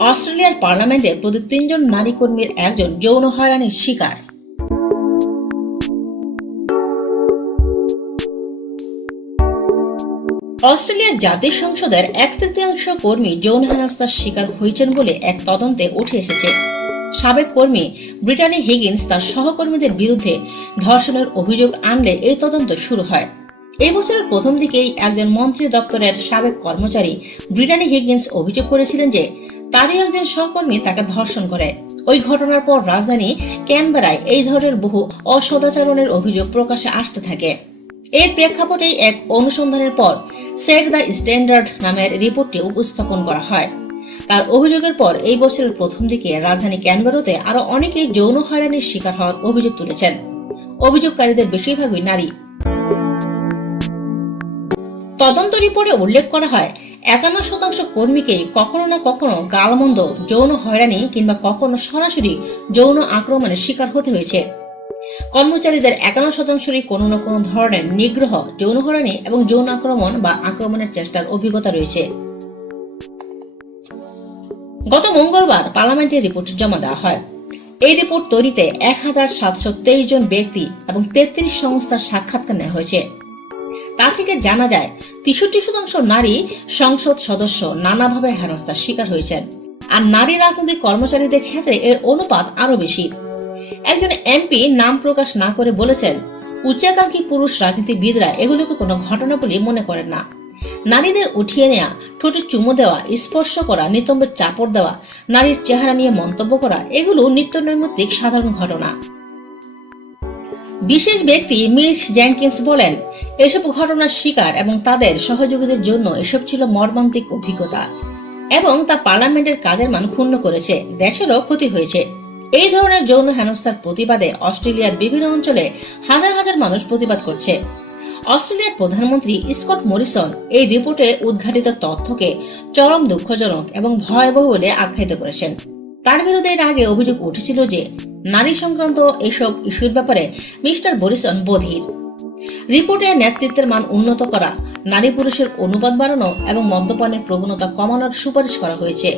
অস্ট্রেলিয়ার পার্লামেন্টে প্রতি তিনজন নারী কর্মীর একজন যৌন হয়রানির শিকার। অস্ট্রেলিয়ার জাতীয় সংসদের এক তৃতীয়াংশ কর্মী যৌন হেনস্থার শিকার হয়েছেন বলে এক তদন্তে উঠে এসেছে। সাবেক কর্মী ব্রিটানি হিগিন্স তার সহকর্মীদের বিরুদ্ধে ধর্ষণের অভিযোগ আনলে এই তদন্ত শুরু হয়। এই বছরের প্রথম দিকেই একজন মন্ত্রী দপ্তরের সাবেক কর্মচারী ব্রিটানি হিগিন্স অভিযোগ করেছিলেন যে তারই একজন সহকর্মী তাকে ধর্ষণ করে। ওই ঘটনার পর রাজধানী ক্যানবেরায় এই ধরনের বহু অসদাচরণের অভিযোগ প্রকাশে আসতে থাকে। এর প্রেক্ষাপটেই এক অনুসন্ধানের পর সেট দ্য স্ট্যান্ডার্ড নামের রিপোর্টটি উপস্থাপন করা হয়। তার অভিযোগের পর এই বছরের প্রথম দিকে রাজধানী ক্যানবেরাতে আরও অনেকেই যৌন হয়রানির শিকার হওয়ার অভিযোগ তুলেছেন। অভিযোগকারীদের বেশিরভাগই নারী। তদন্ত রিপোর্টে উল্লেখ করা হয় একান্ন শতাংশ কর্মীকে কখনো না কখনো গালমন্দ, যৌন হয়রানি কিংবা কখনো সরাসরি যৌন আক্রমণের শিকার হতে হয়েছে। কর্মচারীদের একান্ন শতাংশেরই কোনো না কোনো ধরনের নিগ্রহ, যৌন হয়রানি এবং যৌন আক্রমণ বা আক্রমণের চেষ্টার অভিজ্ঞতা রয়েছে। গত মঙ্গলবার পার্লামেন্টে রিপোর্ট জমা দেওয়া হয়। এই রিপোর্ট তৈরিতে এক হাজার সাতশো তেইশ জন ব্যক্তি এবং তেত্রিশ সংস্থার সাক্ষাৎকার নেওয়া হয়েছে। তা থেকে জানা যায়, তেষট্টি শতাংশ নারী সংসদ সদস্য নানাভাবে হেনস্থার শিকার হয়েছেন। আর নারী রাজনৈতিক কর্মচারীদের ক্ষেত্রে এর অনুপাত আরও বেশি। একজন এমপি নাম প্রকাশ না করে বলেছেন, উচ্চাকাঙ্ক্ষী পুরুষ রাজনীতিবিদরা এগুলোকে কোনো ঘটনা বলে মনে করেন না। নারীদের উঠিয়ে নেওয়া ঠোঁটে চুমু দেওয়া, স্পর্শ করা, নিতম্বের চাপড় দেওয়া, নারীর চেহারা নিয়ে মন্তব্য করা, এগুলো নিত্য নৈমিত্তিক সাধারণ ঘটনা। বিশেষ ব্যক্তি মিস জ্যানকিন্স বলেন এসব ঘটনার শিকার এবং তাদের সহযোগীদের জন্য এসব ছিল মর্মান্তিক অভিজ্ঞতা। এবং তা পার্লামেন্টের কাজের মান ক্ষুণ্ণ করেছে, দেশেরও ক্ষতি হয়েছে। এই ধরনের যৌন হেনস্থার প্রতিবাদে অস্ট্রেলিয়ার বিভিন্ন অঞ্চলে হাজার হাজার মানুষ প্রতিবাদ করছে। অস্ট্রেলিয়ার প্রধানমন্ত্রী স্কট মরিসন এই রিপোর্টে উদ্ঘাটিত তথ্যকে চরম দুঃখজনক এবং ভয়াবহ বলে আখ্যায়িত করেছেন। তার বিরুদ্ধে এর আগে অভিযোগ উঠেছিল যে, নারী সংক্রান্ত এসব ইস্যুর ব্যাপারে মিস্টার বরিসন বধির। রিপোর্টে নেতৃত্বের মান উন্নত করা, নারী পুরুষের অনুপাত বাড়ানো এবং মদ্যপানের প্রবণতা কমানোর সুপারিশ করা হয়েছে।